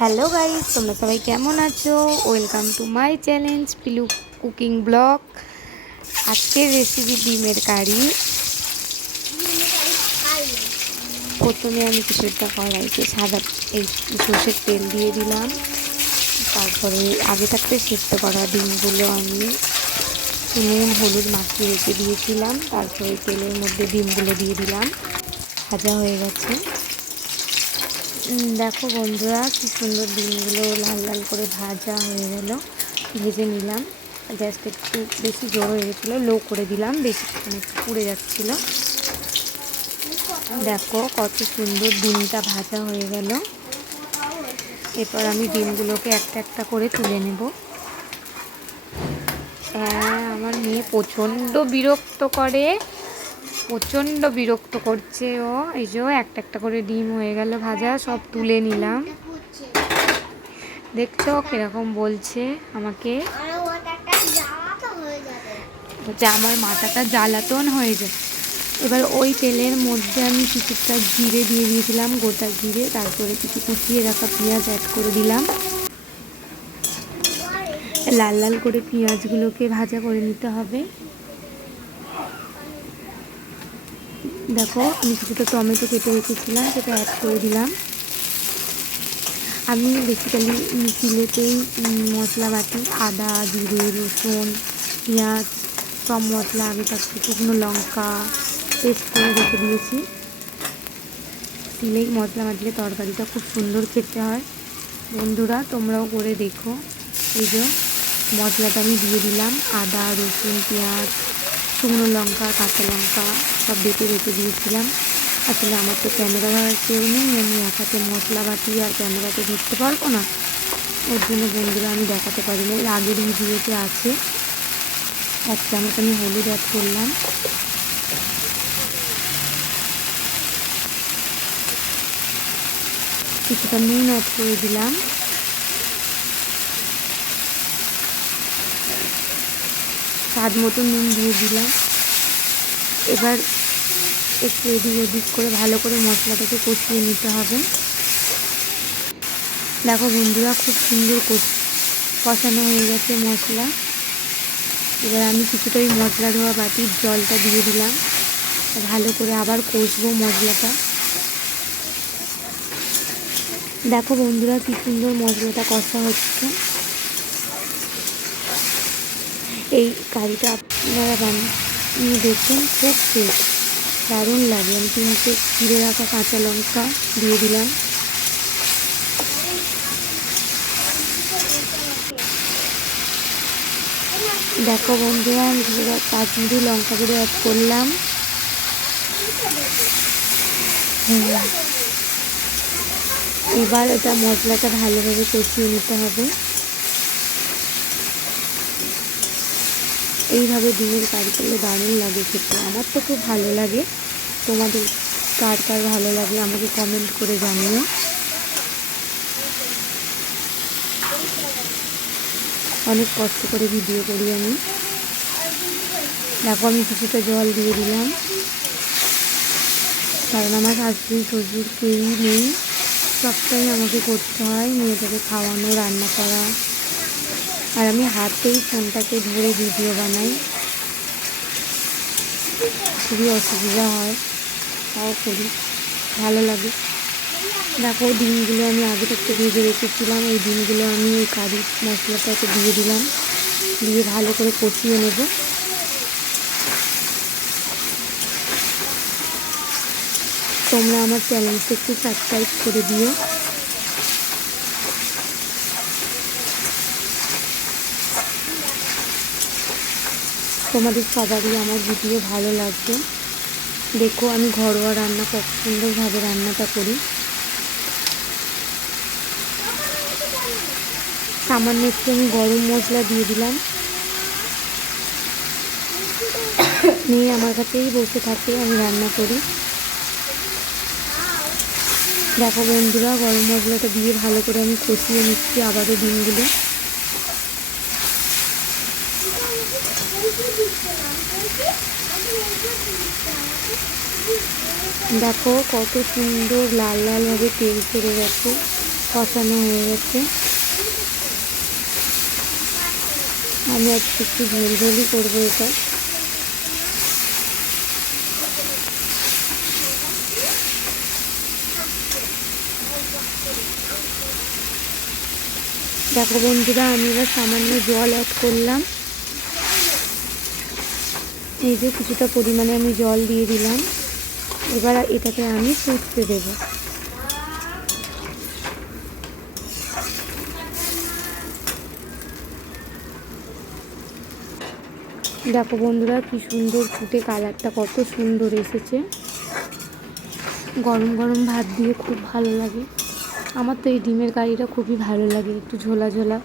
Hello guys, তোমরা সবাই কেমন আছো? Welcome to my challenge পিলু cooking blog. আজকের রেসিপি ডিমের কারি। প্রথমে আমি কিছু একটা কড়াইতে সাদা এই সর্ষের তেল দিয়ে দিলাম। তারপরে আগে থাকতে সেদ্ধ করা ডিমগুলো আমি নুন হলুদ মাখিয়ে রেখে দিয়েছিলাম। তারপরে তেলের মধ্যে ডিমগুলো দিয়ে দিলাম। ভাজা হয়ে গেছে। দেখো বন্ধুরা, কি সুন্দর ডিমগুলো লাল লাল করে ভাজা হয়ে গেল। ভেজে নিলাম। গ্যাসটা একটু বেশি জোর হয়ে গেছিলো, লো করে দিলাম, বেশি একটু পুড়ে যাচ্ছিলো। দেখো কত সুন্দর ডিমটা ভাজা হয়ে গেল। এরপর আমি ডিমগুলোকে একটা একটা করে তুলে নেব। হ্যাঁ, আমার মেয়ে প্রচণ্ড বিরক্ত করছে ও। এই যে একটা একটা করে ডিম হয়ে গেল ভাজা, সব তুলে নিলাম। দেখছো কিরকম বলছে আমাকে, যে আমার মাথাটা জ্বালাতন হয়ে যায়। এবার ওই তেলের মধ্যে আমি কিছুটা জিরে দিয়ে দিয়েছিলাম, গোটা জিরে। তারপরে কিছু কুচিয়ে রাখা পেঁয়াজ অ্যাড করে দিলাম। লাল লাল করে পেঁয়াজগুলোকে ভাজা করে নিতে হবে। দেখো আমি কিছুটা টমেটো কেটে রেখেছিলাম, সেটা অ্যাড করে দিলাম। আমি বেসিক্যালি শিলেতেই মশলা বাটি, আদা জিরে রসুন পেঁয়াজ সব মশলা আগে থাকতে শুকনো লঙ্কা পেস্ট করে রেখে দিয়েছি। শিলেই মশলা বাটলে তরকারিটা খুব সুন্দর খেতে হয়। বন্ধুরা তোমরাও করে দেখো। এই যে মশলাটা আমি দিয়ে দিলাম, আদা রসুন পেঁয়াজ শুকনো লঙ্কা কাঁচা লঙ্কা সব বেটে রেখে দিয়েছিলাম। আসলে আমার তো ক্যামেরা ধরার কেউ নেই, আমি এক হাতে মশলা বাটি আর ক্যামেরাতে ধরতে পারবো না, ওর জন্য বন্ধুরা আমি দেখাতে পারি না। এর আগের ভিডিওতে আছে। 1 চামচ আমি হলুদ অ্যাড করলাম। কিছুটা নুন অ্যাড করে দিলাম। স্বাদ মতো নুন দিয়ে দিলাম। এবার একটু এদিক ওদিক করে ভালো করে মশলাটাকে কষিয়ে নিতে হবে। দেখো বন্ধুরা, খুব সুন্দর কষানো হয়ে গেছে মশলা। এবার আমি কিছুটা ওই মশলা ধোয়া বাটির জলটা দিয়ে দিলাম। ভালো করে আবার কষবো মশলাটা। দেখো বন্ধুরা, কি সুন্দর মশলাটা কষা হচ্ছে। এই কারিটা আপনারা বানিয়ে দেখুন, খুব টেস্ট, দারুণ লাগে। আমি 3টে চিড়ে রাখা কাঁচা লঙ্কা দিয়ে দিলাম। দেখো বন্ধুরা, আমি কাশ্মীরি লঙ্কা গুঁড়ো অ্যাড করলাম। এবার এটা মশলাটা ভালোভাবে কষিয়ে নিতে হবে। এইভাবে ডিমের কারি করলে দারুণ লাগে খেতে। আমার তো খুব ভালো লাগে। তোমাদের কার কার ভালো লাগে আমাকে কমেন্ট করে জানিও। অনেক কষ্ট করে ভিডিও করি আমি। দেখো আমি কিছুটা জল দিয়ে দিলাম, কারণ আমার শাশুড়ি শ্বশুর কেউই নেই, সবটাই আমাকে করতে হয়। মেয়েটাকে খাওয়ানো, রান্না করা, আর আমি হাতেই ফোনটাকে ধরে ভিডিও বানাই। খুবই অসুবিধা হয়, তাও করি, ভালো লাগে। দেখো ডিমগুলো আমি আগে থেকে ভেজে রেখেছিলাম, ওই ডিমগুলো আমি ওই কারি মশলাটাকে দিয়ে দিলাম, দিয়ে ভালো করে কষিয়ে নেব। তোমরা আমার চ্যানেলটা একটু সাবস্ক্রাইব করে দিও। তোমাদের সবারই আমার ভিডিও ভালো লাগবে। দেখো আমি ঘরোয়া রান্না কত সুন্দরভাবে রান্নাটা করি। সামান্য একটু আমি গরম মশলা দিয়ে দিলাম। মেয়ে আমার কাছেই বসে থাকে, আমি রান্না করি। দেখো বন্ধুরা, গরম মশলাটা দিয়ে ভালো করে আমি কষিয়ে নিচ্ছি আবারও ডিমগুলো। দেখো কত সুন্দর লাল লালভাবে তেল ছেড়ে গেছে। কষানো হয়ে গেছে। আমি আজকে একটু ঝোলঝোলই করবো এটা। দেখো বন্ধুরা, আমি এবার সামান্য জল অ্যাড করলাম। এই যে কিছুটা পরিমাণে আমি জল দিয়ে দিলাম। এবার এটাকে আমি ফুটতে দেবো। দেখো বন্ধুরা, কি সুন্দর ফুটে কালারটা কত সুন্দর এসেছে। গরম গরম ভাত দিয়ে খুব ভালো লাগে। আমার তো এই ডিমের কারিটা খুবই ভালো লাগে, একটু ঝোলা ঝোলা।